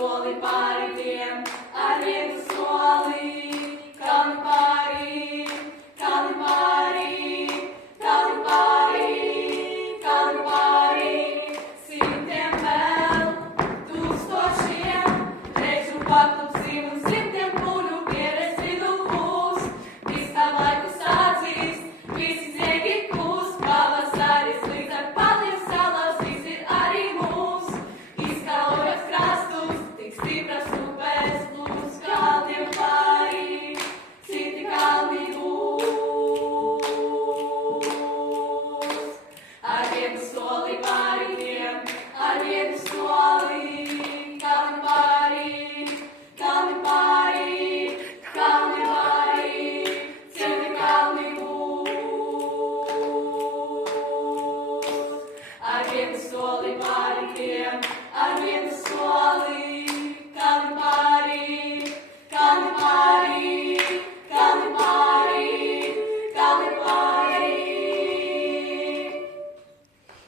soli pāritiem, ar vienu soli. Kalni pāri, kalni pāri, kalni pāri, kalni pāri. Simtiem vēl, tūkstošiem, reizu paklupsim un simtiem kuļu pieres vidu būs. Viss tā laiku sācīs, visi ziegi kūs, pavasaris līdz ar paliem salas, viss ir arī mūs. Izkaujot krastus, tik stipras upes plūs, kalniem pāri, citi kalni būs. Ar vienu soli pāritiem, ar vienu soli, kalni pāri, kalni pāri, kalni pāri, citi kalni būs. Ar vienu soli pāritiem, ar vienu soli, kalni pāri.